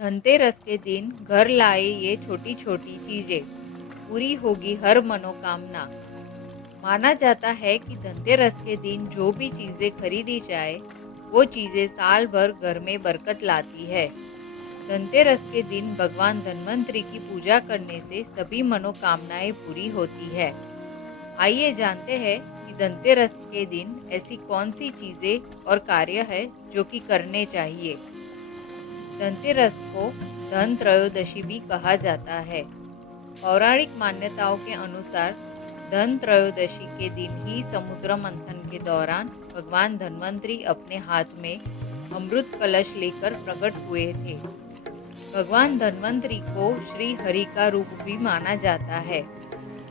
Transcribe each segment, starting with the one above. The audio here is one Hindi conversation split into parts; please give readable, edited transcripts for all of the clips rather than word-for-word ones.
धनतेरस के दिन घर लाए ये छोटी छोटी चीजें, पूरी होगी हर मनोकामना। माना जाता है कि धनतेरस के दिन जो भी चीजें खरीदी जाए, वो चीजें साल भर घर में बरकत लाती है। धनतेरस के दिन भगवान धन्वंतरी की पूजा करने से सभी मनोकामनाएं पूरी होती है। आइए जानते हैं कि धनतेरस के दिन ऐसी कौन सी चीजें और कार्य है जो कि करने चाहिए। धनतेरस को धन त्रयोदशी भी कहा जाता है। पौराणिक मान्यताओं के अनुसार धन त्रयोदशी के दिन ही समुद्र मंथन के दौरान भगवान धन्वंतरी अपने हाथ में अमृत कलश लेकर प्रकट हुए थे। भगवान धन्वंतरी को श्री हरि का रूप भी माना जाता है।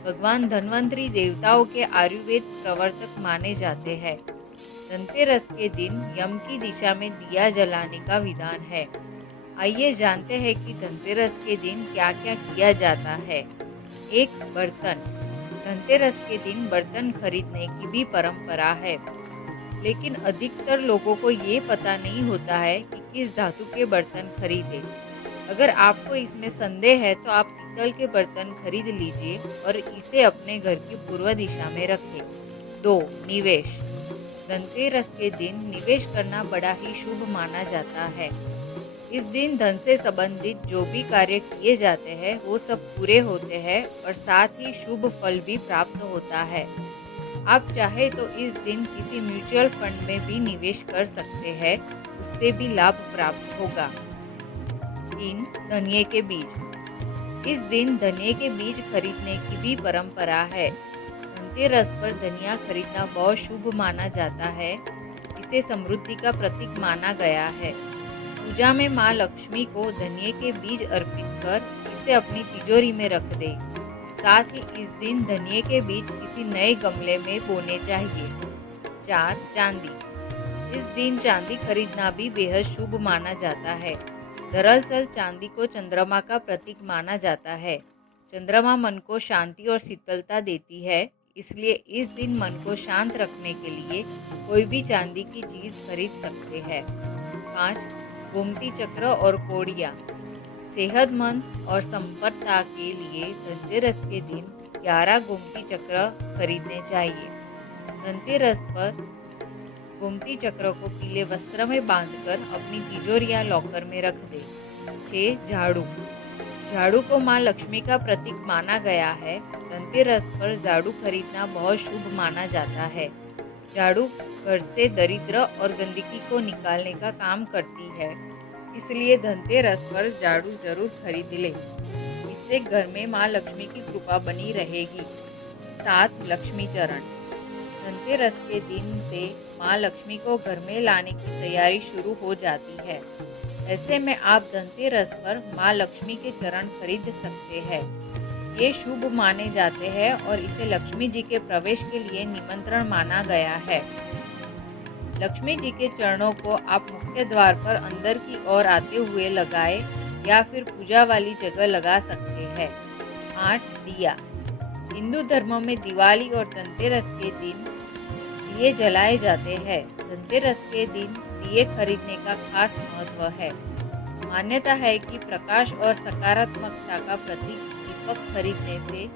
भगवान धन्वंतरी देवताओं के आयुर्वेद प्रवर्तक माने जाते हैं। धनतेरस के दिन यम की दिशा में दिया जलाने का विधान है। आइए जानते हैं कि धनतेरस के दिन क्या क्या किया जाता है। एक, बर्तन। धनतेरस के दिन बर्तन खरीदने की भी परंपरा है, लेकिन अधिकतर लोगों को ये पता नहीं होता है कि किस धातु के बर्तन खरीदें। अगर आपको इसमें संदेह है तो आप पीतल के बर्तन खरीद लीजिए और इसे अपने घर की पूर्व दिशा में रखें। 2, निवेश। धनतेरस के दिन निवेश करना बड़ा ही शुभ माना जाता है। इस दिन धन से संबंधित जो भी कार्य किए जाते हैं वो सब पूरे होते हैं और साथ ही शुभ फल भी प्राप्त होता है। आप चाहे तो इस दिन किसी म्यूचुअल फंड में भी निवेश कर सकते हैं, उससे भी लाभ प्राप्त होगा। 3, धनिये के बीज। इस दिन धनिये के बीज खरीदने की भी परंपरा है। धनतेरस पर धनिया खरीदना बहुत शुभ माना जाता है। इसे समृद्धि का प्रतीक माना गया है। पूजा में माँ लक्ष्मी को धनिये के बीज अर्पित कर इसे अपनी तिजोरी में रख दे। साथ ही इस दिन धनिये के बीज किसी नए गमले में बोने चाहिए। 4, चांदी। इस दिन चांदी खरीदना भी बेहद शुभ माना जाता है। दरअसल चांदी को चंद्रमा का प्रतीक माना जाता है। चंद्रमा मन को शांति और शीतलता देती है, इसलिए इस दिन मन को शांत रखने के लिए कोई भी चांदी की चीज खरीद सकते हैं। 5, गोमती चक्र और कोड़ियाँ। सेहतमंद और संपन्नता के लिए धनतेरस के दिन 11 गोमती चक्र खरीदने चाहिए। धनतेरस पर गोमती चक्र को पीले वस्त्र में बांधकर अपनी तिजोरी या लॉकर में रख दे। 6, झाड़ू। झाड़ू को माँ लक्ष्मी का प्रतीक माना गया है। धनतेरस पर झाड़ू खरीदना बहुत शुभ माना जाता है। झाड़ू घर से दरिद्र और गंदगी को निकालने का काम करती है, इसलिए धनतेरस पर झाड़ू जरूर खरीद ले। इससे घर में माँ लक्ष्मी की कृपा बनी रहेगी। 7, लक्ष्मी चरण। धनतेरस के दिन से माँ लक्ष्मी को घर में लाने की तैयारी शुरू हो जाती है। ऐसे में आप धनतेरस पर माँ लक्ष्मी के चरण खरीद सकते हैं। ये शुभ माने जाते हैं और इसे लक्ष्मी जी के प्रवेश के लिए निमंत्रण माना गया है। लक्ष्मी जी के चरणों को आप मुख्य द्वार पर अंदर की ओर आते हुए लगाए या फिर पूजा वाली जगह लगा सकते हैं। 8, दिया। हिंदू धर्म में दिवाली और धनतेरस के दिन दिए जलाए जाते हैं। धनतेरस के दिन दिए खरीदने का खास महत्व है। मान्यता है कि प्रकाश और सकारात्मकता का प्रतीक दीपक खरीदने से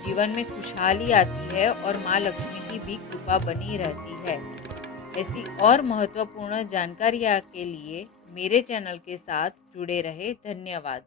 जीवन में खुशहाली आती है और माँ लक्ष्मी की भी कृपा बनी रहती है। ऐसी और महत्वपूर्ण जानकारियाँ के लिए मेरे चैनल के साथ जुड़े रहे। धन्यवाद।